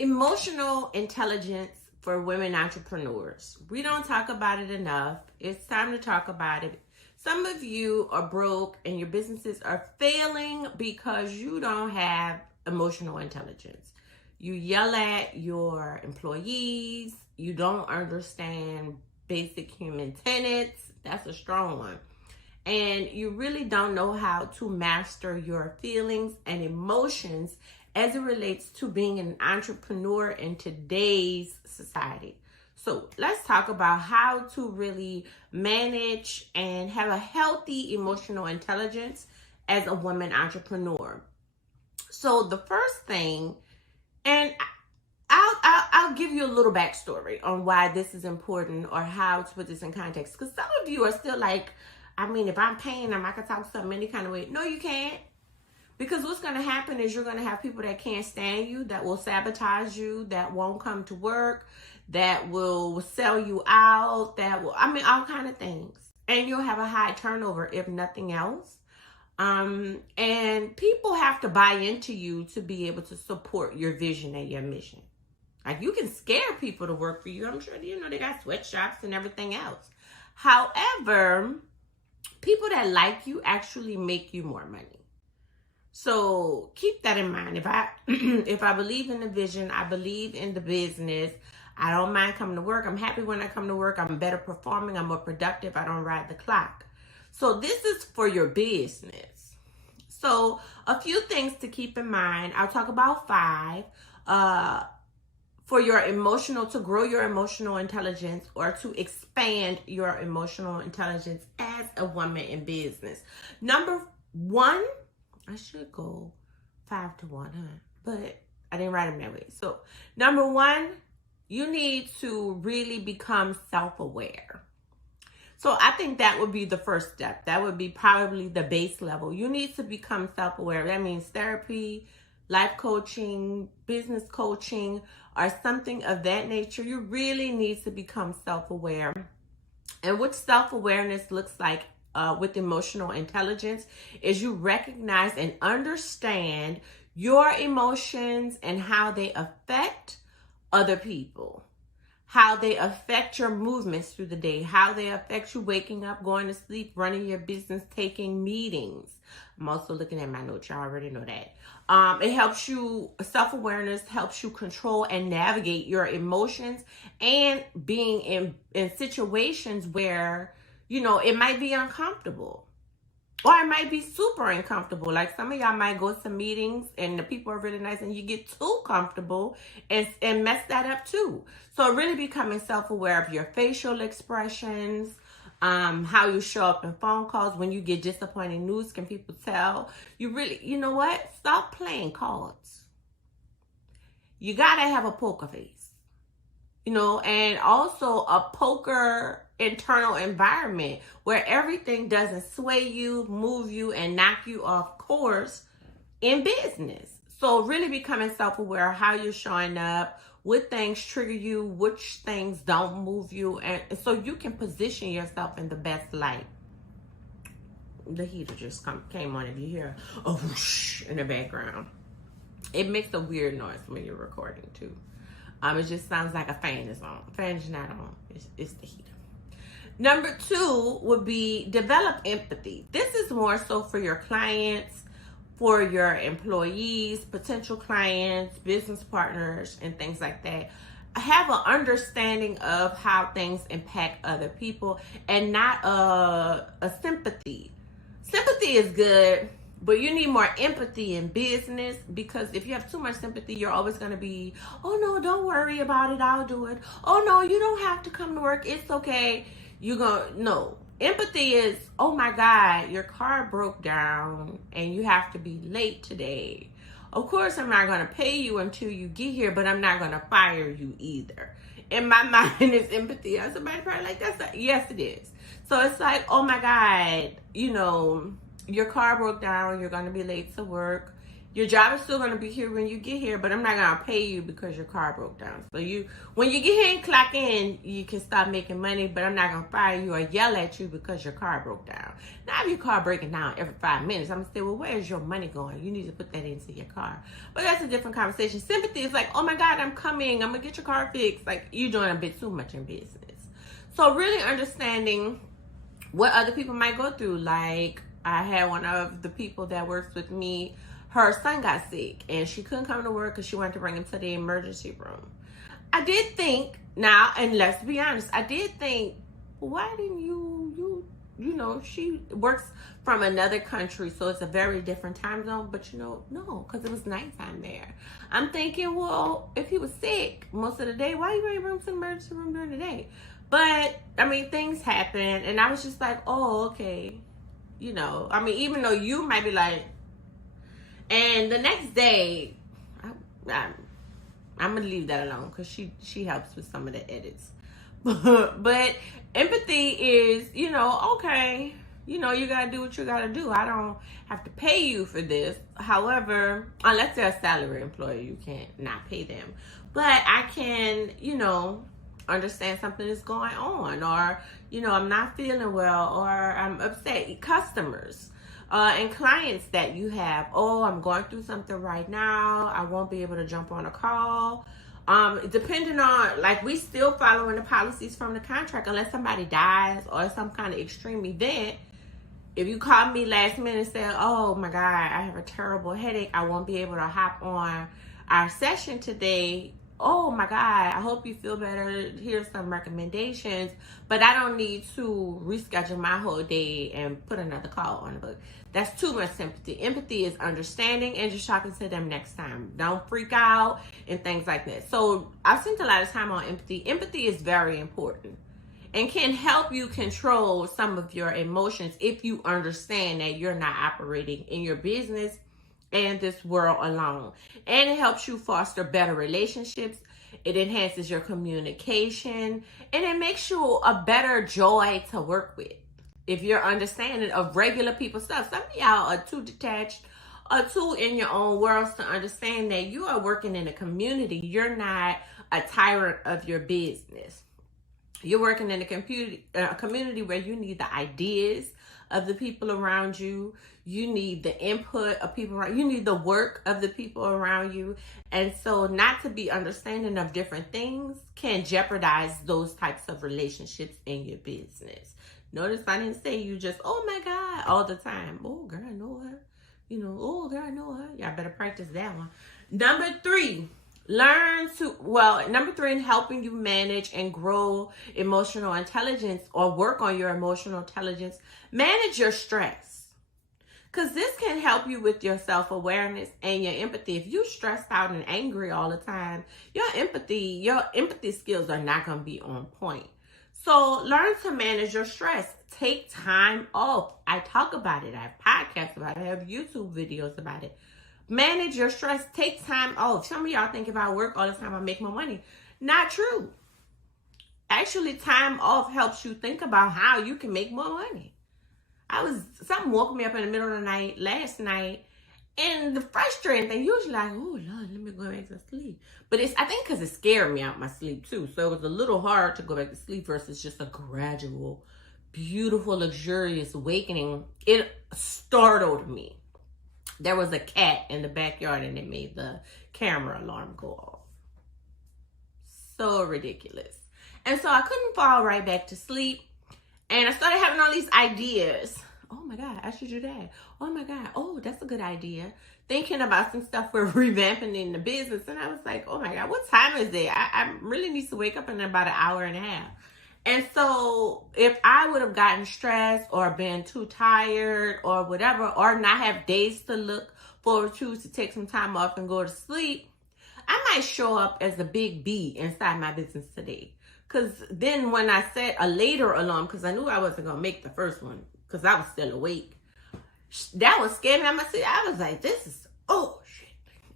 Emotional intelligence for women entrepreneurs. We don't talk about it enough. It's time to talk about it. Some of you are broke and your businesses are failing because you don't have emotional intelligence. You yell at your employees. You don't understand basic human tenets. That's a strong one. And you really don't know how to master your feelings and emotions as it relates to being an entrepreneur in today's society. So let's talk about how to really manage and have a healthy emotional intelligence as a woman entrepreneur. So the first thing, and I'll give you a little backstory on why this is important or how to put this in context. Because some of you are still like, if I'm paying them, I can talk to them any kind of way. No, you can't. Because what's going to happen is you're going to have people that can't stand you, that will sabotage you, that won't come to work, that will sell you out, all kind of things. And you'll have a high turnover if nothing else. And people have to buy into you to be able to support your vision and your mission. Like, you can scare people to work for you. I'm sure, they got sweatshops and everything else. However, people that like you actually make you more money. So keep that in mind. If I believe in the vision, I believe in the business, I don't mind coming to work. I'm happy when I come to work. I'm better performing. I'm more productive. I don't ride the clock. So this is for your business. So a few things to keep in mind. I'll talk about 5 for to grow your emotional intelligence or to expand your emotional intelligence as a woman in business. Number 1, I should go 5 to 1, but I didn't write them that way. So number 1, you need to really become self-aware. So I think that would be the first step. That would be probably the base level. You need to become self-aware. That means therapy, life coaching, business coaching, or something of that nature. You really need to become self-aware. And what self-awareness looks like with emotional intelligence is you recognize and understand your emotions and how they affect other people, how they affect your movements through the day, how they affect you waking up, going to sleep, running your business, taking meetings. I'm also looking at my notes. Y'all already know that. It helps you, self-awareness helps you control and navigate your emotions and being in situations where, it might be uncomfortable or it might be super uncomfortable. Like some of y'all might go to meetings and the people are really nice and you get too comfortable and mess that up too. So really becoming self-aware of your facial expressions, how you show up in phone calls. When you get disappointing news, can people tell? You really, stop playing cards. You gotta have a poker face, and also a poker internal environment where everything doesn't sway you, move you, and knock you off course in business. So really becoming self-aware of how you're showing up, what things trigger you, which things don't move you, and so you can position yourself in the best light. The heater just came on. If you hear a whoosh in the background, it makes a weird noise when you're recording too. It just sounds like a fan is on. Fan is not on. It's the heater. Number 2 would be develop empathy. This is more so for your clients, for your employees, potential clients, business partners, and things like that. Have an understanding of how things impact other people and not a sympathy. Sympathy is good, but you need more empathy in business, because if you have too much sympathy, you're always going to be, oh no, don't worry about it, I'll do it. Oh no, you don't have to come to work, it's okay. No. Empathy is, oh my God, your car broke down and you have to be late today. Of course, I'm not going to pay you until you get here, but I'm not going to fire you either. In my mind, it's empathy. Somebody probably like, yes, it is. So it's like, oh my God, your car broke down, you're going to be late to work. Your job is still going to be here when you get here, but I'm not going to pay you because your car broke down. So when you get here and clock in, you can start making money, but I'm not going to fire you or yell at you because your car broke down. Now, if your car breaking down every 5 minutes, I'm going to say, well, where's your money going? You need to put that into your car. But that's a different conversation. Sympathy is like, oh my God, I'm coming. I'm going to get your car fixed. Like, you're doing a bit too much in business. So really understanding what other people might go through. Like, I had one of the people that works with me, her son got sick and she couldn't come to work because she wanted to bring him to the emergency room. I did think, now, and let's be honest, I did think, why didn't you know, she works from another country, so it's a very different time zone, but no, because it was nighttime there. I'm thinking, well, if he was sick most of the day, why you ain't bring him to the emergency room during the day? But, I mean, things happen, and I was just like, oh, okay. You know, I mean, even though you might be like, and the next day, I'm going to leave that alone because she helps with some of the edits. But empathy is, you know, okay, you know, you got to do what you got to do. I don't have to pay you for this. However, unless they're a salary employer, you can't not pay them. But I can, you know, understand something is going on, or, you know, I'm not feeling well, or I'm upset. Customers and clients that you have, oh, I'm going through something right now, I won't be able to jump on a call. Depending on, like, we still following the policies from the contract unless somebody dies or some kind of extreme event. If you call me last minute and say, oh my God, I have a terrible headache, I won't be able to hop on our session today. Oh my God, I hope you feel better. Here's some recommendations, but I don't need to reschedule my whole day and put another call on the book. That's too much sympathy. Empathy is understanding and just talking to them next time. Don't freak out and things like that. So I've spent a lot of time on empathy. Empathy is very important and can help you control some of your emotions if you understand that you're not operating in your business and this world alone. And it helps you foster better relationships. It enhances your communication, and it makes you a better joy to work with. If you're understanding of regular people stuff, some of y'all are too detached or too in your own worlds to understand that you are working in a community. You're not a tyrant of your business. You're working in a community where you need the ideas of the people around you. You need the input of people around you. You need the work of the people around you. And so not to be understanding of different things can jeopardize those types of relationships in your business. Notice I didn't say you just, oh my God, all the time. Oh, girl, I know her. You know, oh, girl, I know her. Y'all better practice that one. Number three in helping you manage and grow emotional intelligence or work on your emotional intelligence, manage your stress. Because this can help you with your self-awareness and your empathy. If you're stressed out and angry all the time, your empathy skills are not going to be on point. So learn to manage your stress. Take time off. I talk about it. I have podcasts about it. I have YouTube videos about it. Manage your stress. Take time off. Some of y'all think if I work all the time, I make more money. Not true. Actually, time off helps you think about how you can make more money. Something woke me up in the middle of the night last night, and the frustrating thing, usually like, oh Lord, let me go back to sleep. But I think because it scared me out my sleep too. So it was a little hard to go back to sleep versus just a gradual, beautiful, luxurious awakening. It startled me. There was a cat in the backyard and it made the camera alarm go off. So ridiculous. And so I couldn't fall right back to sleep. And I started having all these ideas. Oh my God, I should do that. Oh my God, oh, that's a good idea. Thinking about some stuff we're revamping in the business. And I was like, oh my God, what time is it? I really need to wake up in about an hour and a half. And so if I would have gotten stressed or been too tired or whatever, or not have days to look forward to take some time off and go to sleep, I might show up as a big B inside my business today. Because then when I set a later alarm, because I knew I wasn't going to make the first one because I was still awake, that was scaring me. I was like, oh shit.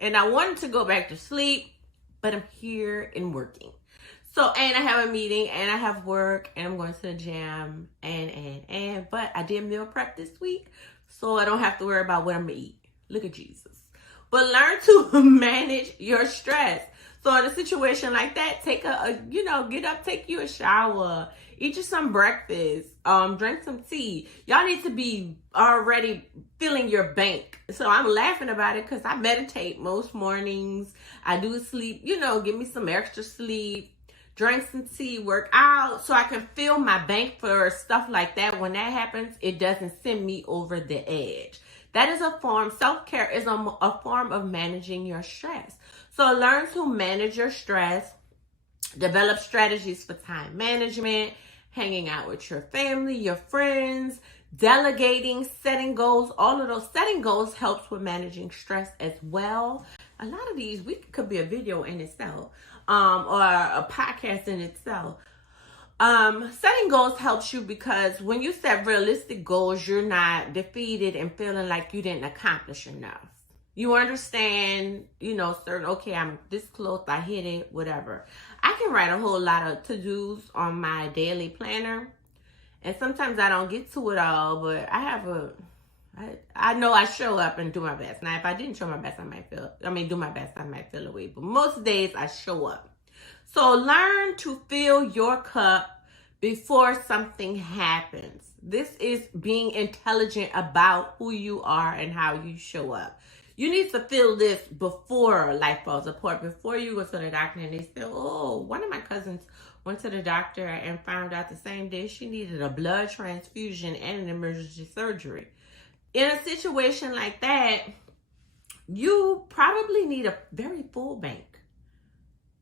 And I wanted to go back to sleep, but I'm here and working. So, and I have a meeting and I have work and I'm going to the gym but I did meal prep this week, so I don't have to worry about what I'm going to eat. Look at Jesus. but learn to manage your stress. So in a situation like that, take get up, take you a shower, eat you some breakfast, drink some tea. Y'all need to be already filling your bank. So I'm laughing about it because I meditate most mornings. I do sleep, give me some extra sleep, drink some tea, work out, so I can fill my bank for stuff like that. When that happens, it doesn't send me over the edge. That is a form, self-care is a form of managing your stress. So learn to manage your stress, develop strategies for time management, hanging out with your family, your friends, delegating, setting goals. All of those setting goals helps with managing stress as well. A lot of these could be a video in itself, or a podcast in itself. Setting goals helps you because when you set realistic goals, you're not defeated and feeling like you didn't accomplish enough. You understand, okay, I'm this close, I hit it, whatever. I can write a whole lot of to-dos on my daily planner, and sometimes I don't get to it all, but I know I show up and do my best. Now, if I didn't show my best, do my best, I might feel away, but most days I show up. So learn to fill your cup before something happens. This is being intelligent about who you are and how you show up. You need to feel this before life falls apart, before you go to the doctor and they say, oh, one of my cousins went to the doctor and found out the same day she needed a blood transfusion and an emergency surgery. In a situation like that, you probably need a very full bank.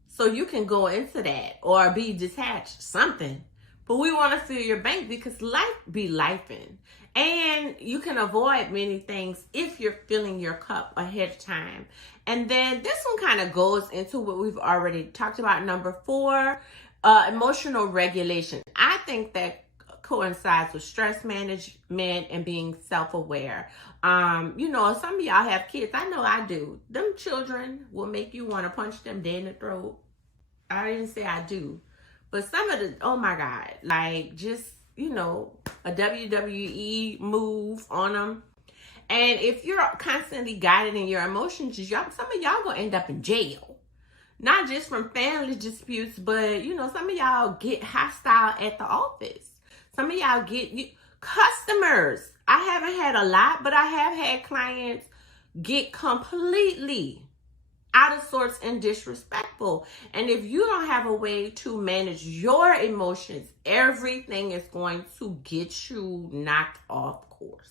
So you can go into that or be detached, something. But we want to fill your bank because life be lifing. And you can avoid many things if you're filling your cup ahead of time. And then this one kind of goes into what we've already talked about. Number 4, emotional regulation. I think that coincides with stress management and being self-aware. Some of y'all have kids. I know I do. Them children will make you want to punch them dead in the throat. I didn't say I do. But some of the, oh my God, like just, a WWE move on them. And if you're constantly guided in your emotions, some of y'all gonna end up in jail. Not just from family disputes, but, some of y'all get hostile at the office. Some of y'all get customers. I haven't had a lot, but I have had clients get completely out of sorts and disrespectful. And if you don't have a way to manage your emotions, everything is going to get you knocked off course.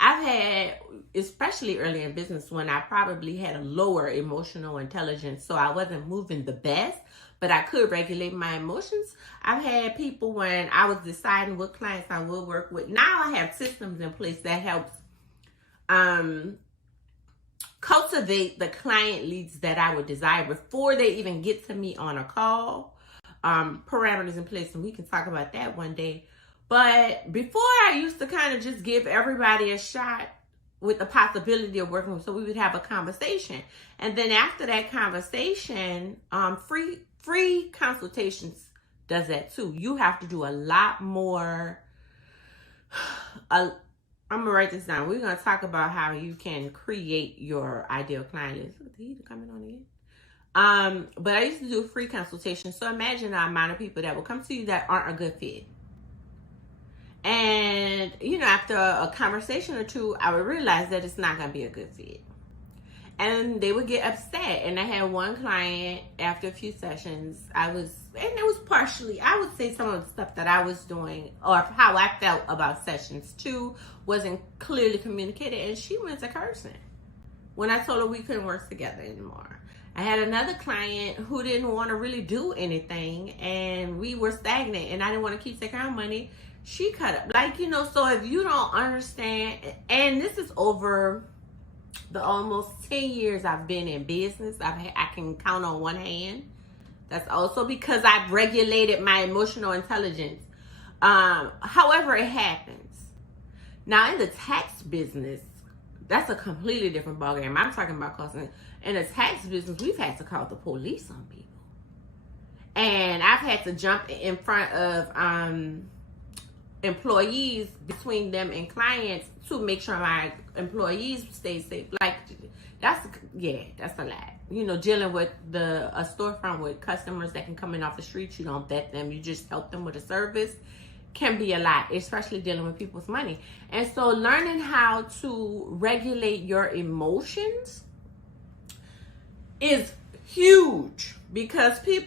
I've had, especially early in business, when I probably had a lower emotional intelligence, so I wasn't moving the best, but I could regulate my emotions. I've had people when I was deciding what clients I would work with. Now I have systems in place that helps cultivate the client leads that I would desire before they even get to me on a call. Parameters in place, and we can talk about that one day. But before, I used to kind of just give everybody a shot with the possibility of working with, so we would have a conversation. And then after that conversation, free consultations does that too. You have to do a lot more. I'm gonna write this down. We're gonna talk about how you can create your ideal client list. Look at the heater coming on again. But I used to do free consultations. So imagine the amount of people that will come to you that aren't a good fit. And, after a conversation or two, I would realize that it's not gonna be a good fit. And they would get upset. And I had one client, after a few sessions, and it was partially, I would say some of the stuff that I was doing or how I felt about sessions 2 wasn't clearly communicated. And she went to cursing when I told her we couldn't work together anymore. I had another client who didn't want to really do anything, and we were stagnant, and I didn't want to keep taking her money. She cut up. So if you don't understand, and this is over the almost 10 years I've been in business, I can count on one hand. That's also because I've regulated my emotional intelligence. However, it happens. Now, in the tax business, that's a completely different ballgame. I'm talking about costing. In the tax business, we've had to call the police on people. And I've had to jump in front of employees, between them and clients, to make sure my employees stay safe. Like, That's a lot. You know, dealing with a storefront with customers that can come in off the street, you don't vet them, you just help them with a service, can be a lot, especially dealing with people's money. And so learning how to regulate your emotions is huge, because they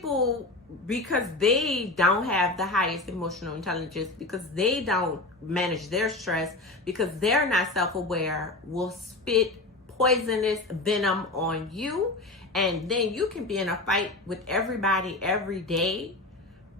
don't have the highest emotional intelligence, because they don't manage their stress, because they're not self-aware, will spit poisonous venom on you, and then you can be in a fight with everybody every day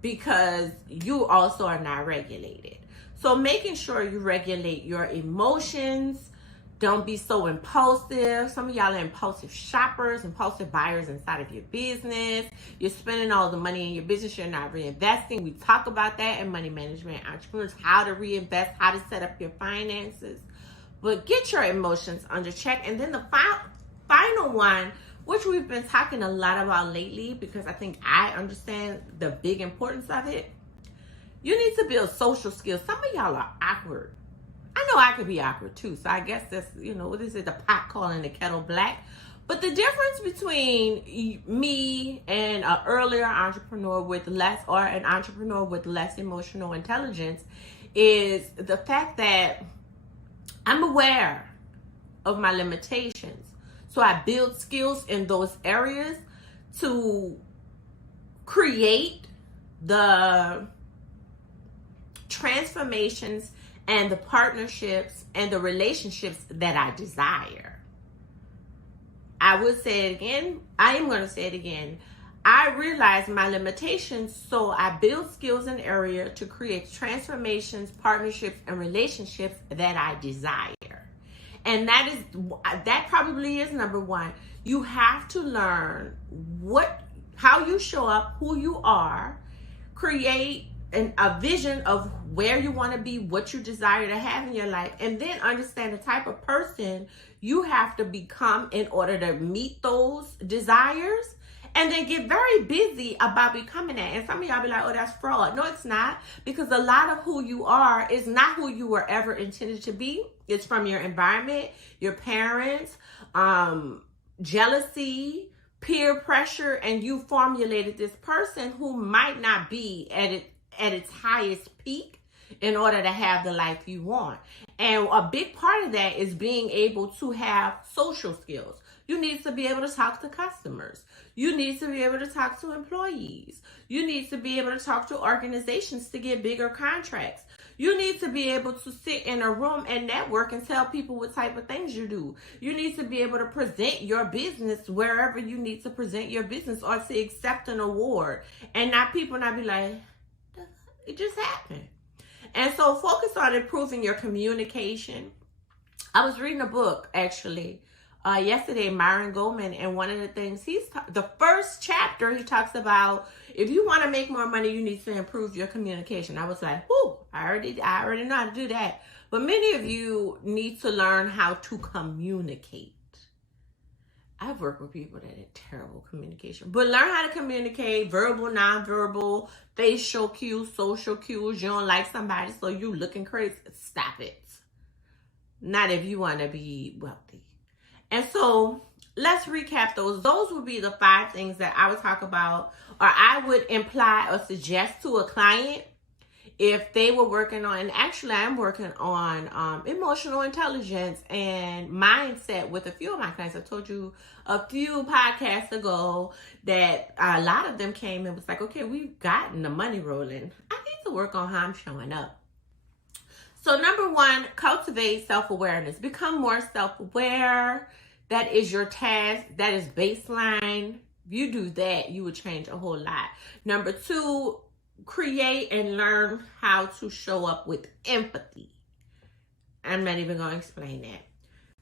because you also are not regulated. So making sure you regulate your emotions. Don't be so impulsive. Some of y'all are impulsive shoppers, impulsive buyers inside of your business. You're spending all the money in your business. You're not reinvesting. We talk about that in Money Management Entrepreneurs, how to reinvest, how to set up your finances. But get your emotions under check. And then the final one, which we've been talking a lot about lately, because I think I understand the big importance of it. You need to build social skills. Some of y'all are awkward. I know I could be awkward too. So I guess that's, what is it? The pot calling the kettle black. But the difference between me and an earlier entrepreneur with less, or an entrepreneur with less emotional intelligence, is the fact that I'm aware of my limitations. So I build skills in those areas to create the transformations and the partnerships and the relationships that I desire. I would say it again. I am going to say it again. I realize my limitations, so I build skills in area to create transformations, partnerships, and relationships that I desire. And that probably is number one. You have to learn how you show up, who you are, create a vision of where you want to be, what you desire to have in your life, and then understand the type of person you have to become in order to meet those desires, and then get very busy about becoming that. And some of y'all be like, oh, that's fraud. No, it's not, because a lot of who you are is not who you were ever intended to be. It's from your environment, your parents, jealousy, peer pressure, and you formulated this person who might not be at its highest peak in order to have the life you want. And a big part of that is being able to have social skills. You need to be able to talk to customers. You need to be able to talk to employees. You need to be able to talk to organizations to get bigger contracts. You need to be able to sit in a room and network and tell people what type of things you do. You need to be able to present your business wherever you need to present your business, or to accept an award, and people not be like, it just happened. And so focus on improving your communication. I was reading a book actually yesterday, Myron Goldman, and one of the things the first chapter, he talks about, if you want to make more money, you need to improve your communication. I was like, whoo, I already know how to do that. But many of you need to learn how to communicate. I've worked with people that had terrible communication, but learn how to communicate: verbal, nonverbal, facial cues, social cues. You don't like somebody, so you looking crazy. Stop it. Not if you want to be wealthy. And so let's recap those. Those would be the 5 things that I would talk about, or I would imply or suggest to a client if they were working on, and actually I'm working on emotional intelligence and mindset with a few of my clients. I told you a few podcasts ago that a lot of them came and was like, okay, we've gotten the money rolling. I need to work on how I'm showing up. So number 1, cultivate self-awareness. Become more self-aware. That is your task. That is baseline. If you do that, you would change a whole lot. Number 2, create and learn how to show up with empathy. I'm not even going to explain that.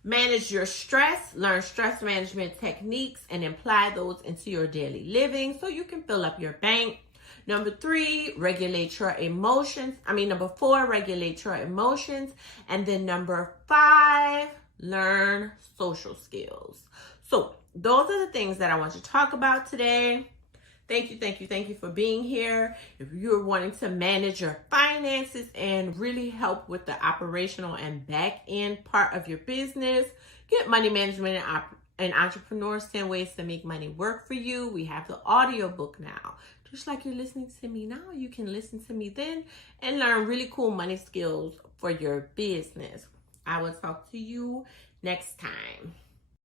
Manage your stress. Learn stress management techniques and apply those into your daily living so you can fill up your bank. Number 3, regulate your emotions. Number 4, regulate your emotions. And then number 5, learn social skills. So those are the things that I want to talk about today. Thank you for being here. If you're wanting to manage your finances and really help with the operational and back end part of your business, get Money Management and Entrepreneurs 10 Ways to Make Money Work for You. We have the audiobook now. Just like you're listening to me now, you can listen to me then and learn really cool money skills for your business. I will talk to you next time.